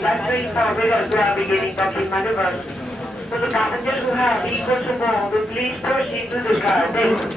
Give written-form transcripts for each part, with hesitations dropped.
That's very forward as we are beginning docking maneuvers. For the passengers who have vehicles to move, please proceed to the car. Thanks.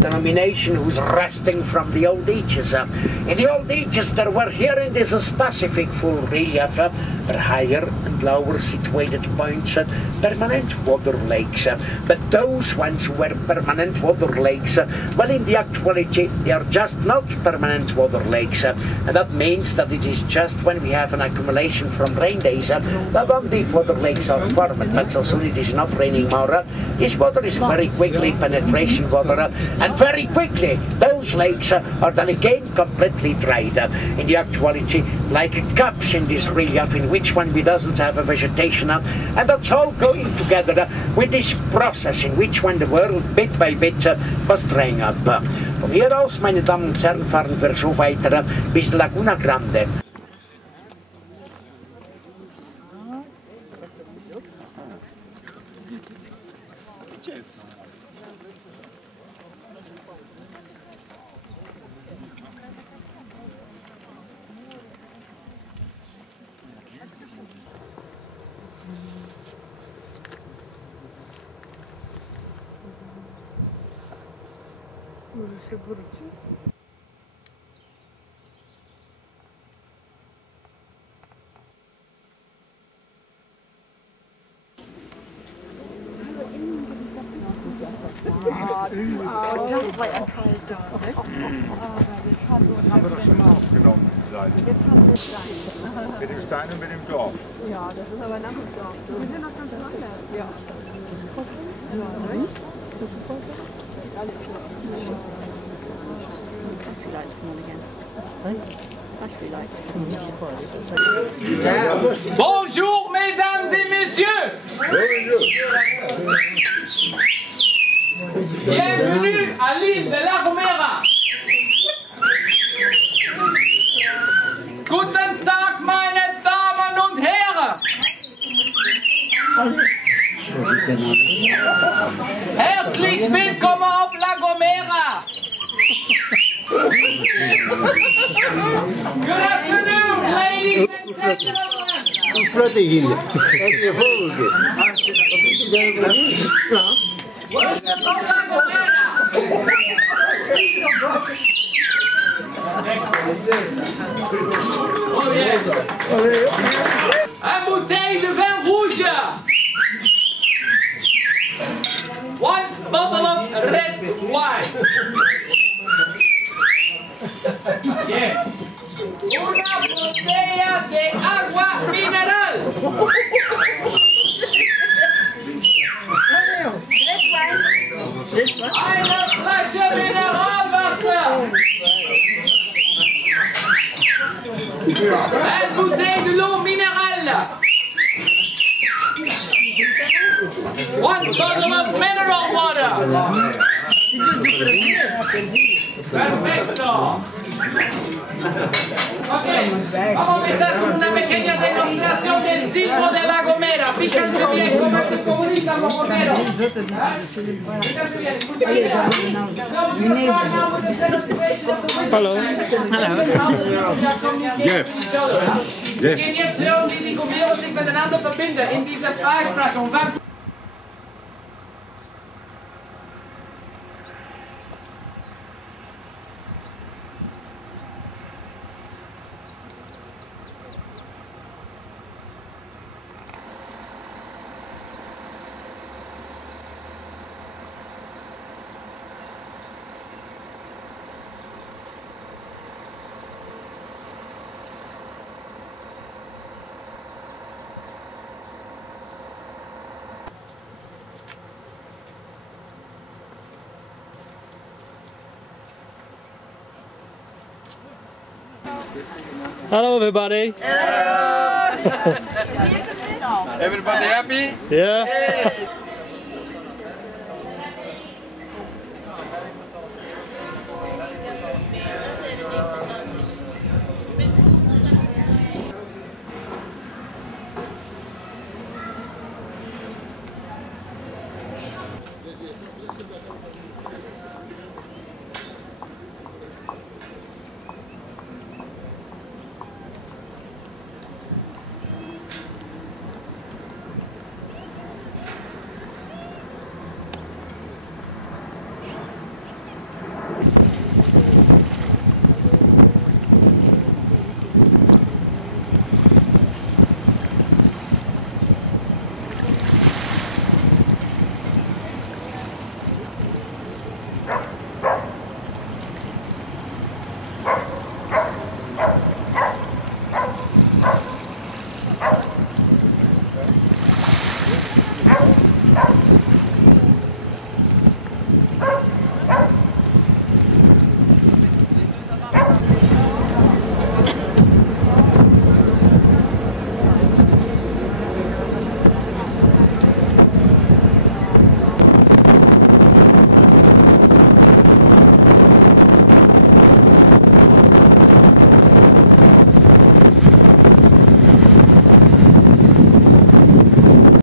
Denomination who's resting from the old ages. In the old ages there were here in this specific full relief higher and lower situated points, permanent water lakes. But those ones who were permanent water lakes, well, in the actuality they are just not permanent water lakes. And that means that it is just when we have an accumulation from rain days that all the water lakes are formed. But so soon it is not raining more, this water is very quickly penetration water, and very quickly those lakes are then again completely dried. In the actuality, like gaps in this relief in which one we doesn't have a vegetation, and that's all going together with this process in which one the world bit by bit was drying up. Von hier aus, meine Damen und Herren, fahren wir so weiter bis Laguna Grande. Das war ja kalt da, ne? Das haben wir doch schon mal aufgenommen, die Seite. Jetzt haben wir Stein. Mit dem Stein und mit dem Dorf. Ja, das ist aber ein anderes Dorf. Wir sind noch ganz woanders. Ja. Ja, ne? Das ist voll. Das sieht alles so aus. Bonjour mesdames et messieurs. Bienvenue à l'île de la Gomera. Guten Tag meine Damen und Herren. Herzlich willkommen auf la Gomera. Good afternoon, ladies and gentlemen. Proteína. É de fogo. Welcome to la Gomera. Oh yeah. Un bouteille de vin rouge. One bottle of red wine. Yeah. Una botella de agua mineral. Eine Flasche Mineralwasser. Une bouteille de l'eau minérale. One bottle of mineral water. Perfecto. Ok, vamos a empezar con una pequeña demostración del sismo de la Gomera. Fíjense bien cómo se comunica el bombonero. Fíjense bien, escuchen bien. Hello. Wir gehen jetzt hören, wie die Gomera sich miteinander verbinden in dieser Freisprache. Und was Hello, everybody. Everybody happy? Yeah.